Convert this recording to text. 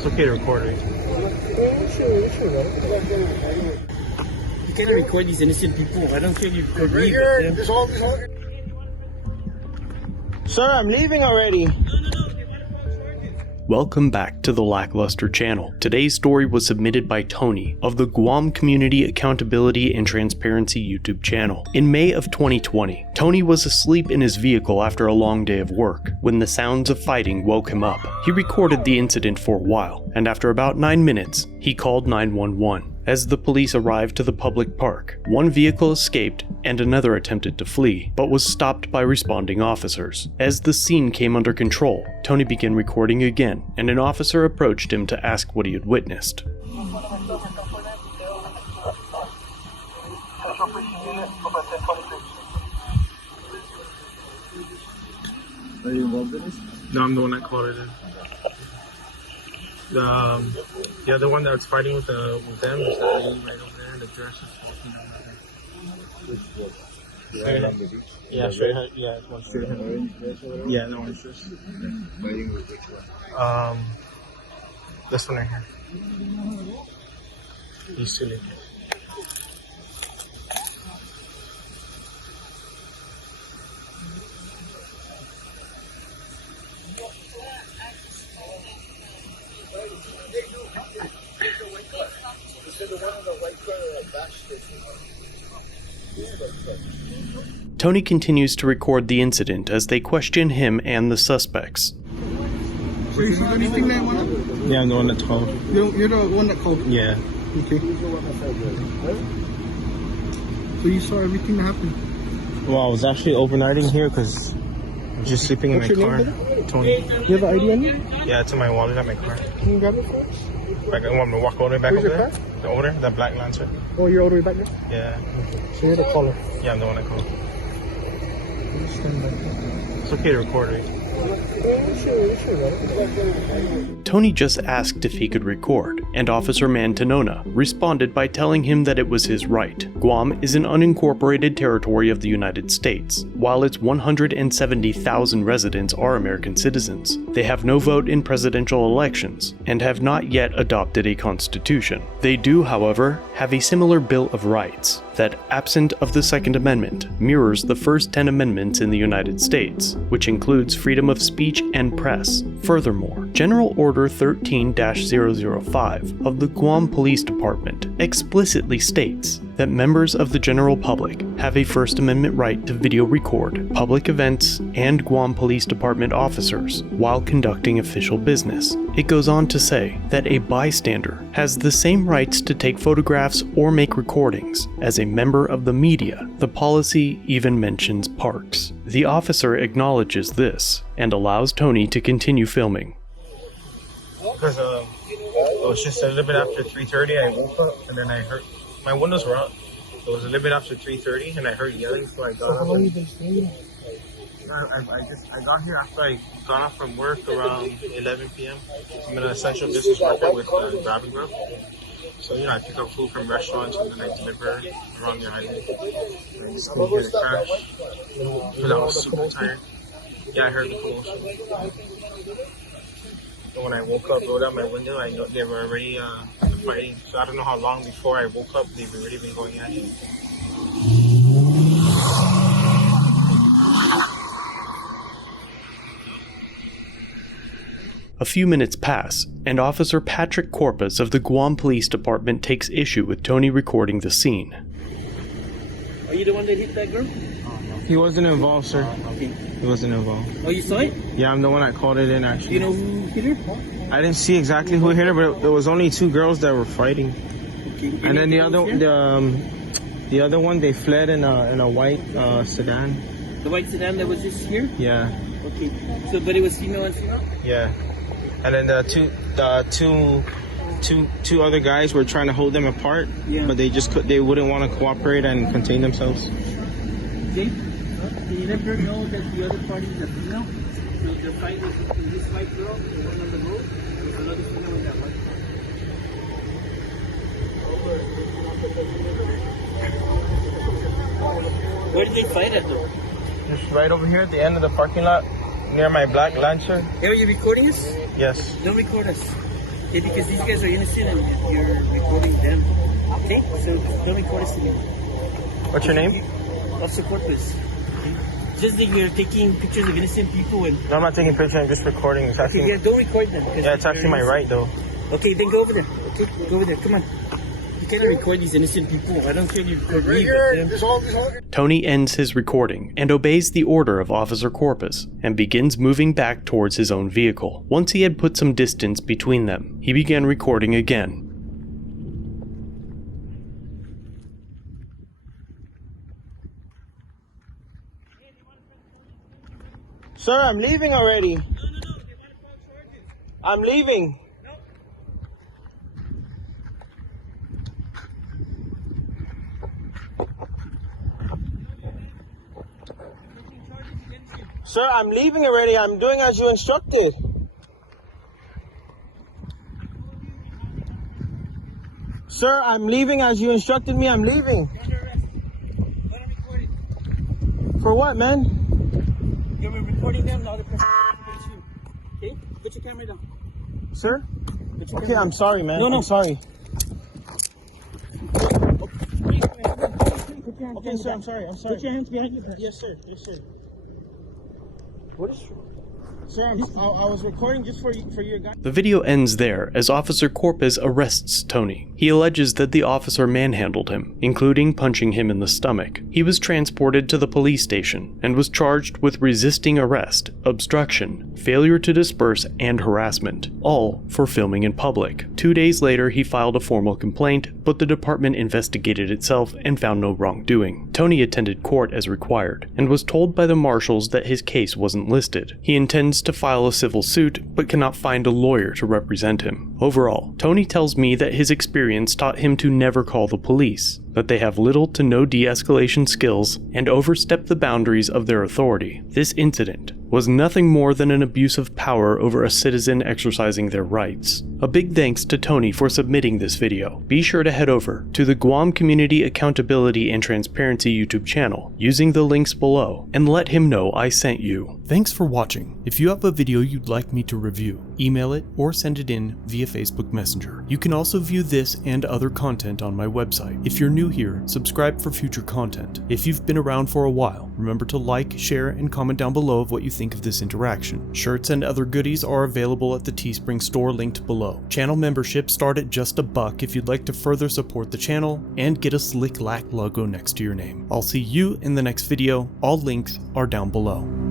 It's okay to record it. You can't record these innocent people. I don't care if you record me. Sir, I'm leaving already. Welcome back to the Lackluster channel. Today's story was submitted by Toni of the Guam Community Accountability and Transparency YouTube channel. In May of 2020, Toni was asleep in his vehicle after a long day of work when the sounds of fighting woke him up. He recorded the incident for a while, and after about 9 minutes, he called 911. As the police arrived to the public park, one vehicle escaped and another attempted to flee, but was stopped by responding officers. As the scene came under control, Toni began recording again, and an officer approached him to ask what he had witnessed. Are you involved in this? No, I'm the one that called it in. The other one that's fighting with them is that lady right over there, and the dress is walking over there. Right on the beach? Yeah, straight ahead. Yeah, it's one straight ahead. Yeah, no one's just. Fighting with which one? This one right here. These two ladies. Toni continues to record the incident as they question him and the suspects. So you saw everything that went up? Yeah, I'm the one that called. You're the one that called? Yeah. Okay. So you saw everything that happened? Well, I was actually overnighting here because I was just sleeping in my car. Toni. You have an ID on you? Yeah, it's in my wallet at my car. Can you grab it for us? Like, I want me to walk all the way back Where's over your there. The older, the black Lancer. Oh, you're all the way back there? Yeah. So you're the caller? Yeah, I'm the one that called. Stand back there. It's okay to record it. Toni just asked if he could record, and Officer Mantanona responded by telling him that it was his right. Guam is an unincorporated territory of the United States. While its 170,000 residents are American citizens, they have no vote in presidential elections and have not yet adopted a constitution. They do, however, have a similar Bill of Rights that, absent of the Second Amendment, mirrors the first 10 amendments in the United States, which includes freedom of speech and press. Furthermore, General Order 13-005 of the Guam Police Department explicitly states that members of the general public have a First Amendment right to video record public events and Guam Police Department officers while conducting official business. It goes on to say that a bystander has the same rights to take photographs or make recordings as a member of the media. The policy even mentions parks. The officer acknowledges this and allows Toni to continue filming. Because it was just a little bit after 3:30, I woke up and then I heard my windows were up. So it was a little bit after 3:30 and I heard yelling, so I got So how up. long you been standing? I got here after I got off from work around 11 p.m. I'm an essential business worker with Grab and Grub. So, you know, I pick up food from restaurants and then I deliver around the island. And I just couldn't hear the crash because I was super tired. Yeah, I heard the commotion. So when I woke up, rolled out my window, I know they were already fighting. So I don't know how long before I woke up they've already been going at it. A few minutes pass, and Officer Patrick Corpus of the Guam Police Department takes issue with Toni recording the scene. Are you the one that hit that girl? He wasn't involved, sir. He wasn't involved. Oh, you saw it? Yeah, I'm the one that called it in, actually. Do you know who hit her? I didn't see exactly who hit her, but there was only two girls that were fighting. Okay. And then the other one, they fled in a white sedan. The white sedan that was just here? Yeah, Okay. So, but it was female and female? yeah. And then the two other guys were trying to hold them apart, Yeah. but they wouldn't want to cooperate and contain themselves. Okay. Can you let her know that the other party is a female? So the fight was between this white girl, the one on the road, with another female in that white car. Where did they fight at though? Just right over here at the end of the parking lot, near my black Lancer. Are you recording us? Yes. Don't record us. Okay, because these guys are innocent and you're recording them. Okay, so don't record us again. What's your name? Officer Corpus. Okay? Just that you're taking pictures of innocent people and... No, I'm not taking pictures. I'm just recording. It's actually, Okay, yeah, don't record them. yeah, it's actually my right, though. Okay, then go over there. Okay, go over there. Come on. You cannot record these innocent people. I don't care if you record me, but them. Toni ends his recording and obeys the order of Officer Corpus and begins moving back towards his own vehicle. Once he had put some distance between them, he began recording again. Sir, I'm leaving already. No, they want to file charges. I'm leaving. Sir, I'm leaving already. I'm doing as you instructed. Sir, I'm leaving as you instructed me. I'm leaving. You're under arrest. Let them record it. For what, man? You're recording them, now the person records you. Okay? Put your camera down. Sir? Put your Okay, camera I'm sorry, man. No. I'm sorry. down. Okay, sir, I'm sorry. I'm sorry. Put your hands behind your back. Yes, sir. Yes, sir. What is... Sir, I was recording just for your guy. The video ends there as Officer Corpus arrests Toni. He alleges that the officer manhandled him, including punching him in the stomach. He was transported to the police station and was charged with resisting arrest, obstruction, failure to disperse, and harassment, all for filming in public. 2 days later, he filed a formal complaint, but the department investigated itself and found no wrongdoing. Toni attended court as required and was told by the marshals that his case wasn't listed. He intends to file a civil suit, but cannot find a lawyer to represent him. Overall, Toni tells me that his experience taught him to never call the police, that they have little to no de-escalation skills, and overstep the boundaries of their authority. This incident was nothing more than an abuse of power over a citizen exercising their rights. A big thanks to Toni for submitting this video. Be sure to head over to the Guam Community Accountability and Transparency YouTube channel using the links below and let him know I sent you. Thanks for watching. If you have a video you'd like me to review, email it or send it in via Facebook Messenger. You can also view this and other content on my website. If you're new here, subscribe for future content. If you've been around for a while, remember to like, share, and comment down below of what you think of this interaction. Shirts and other goodies are available at the Teespring store linked below. Channel memberships start at just $1 if you'd like to further support the channel and get a slick lack logo next to your name. I'll see you in the next video. All links are down below.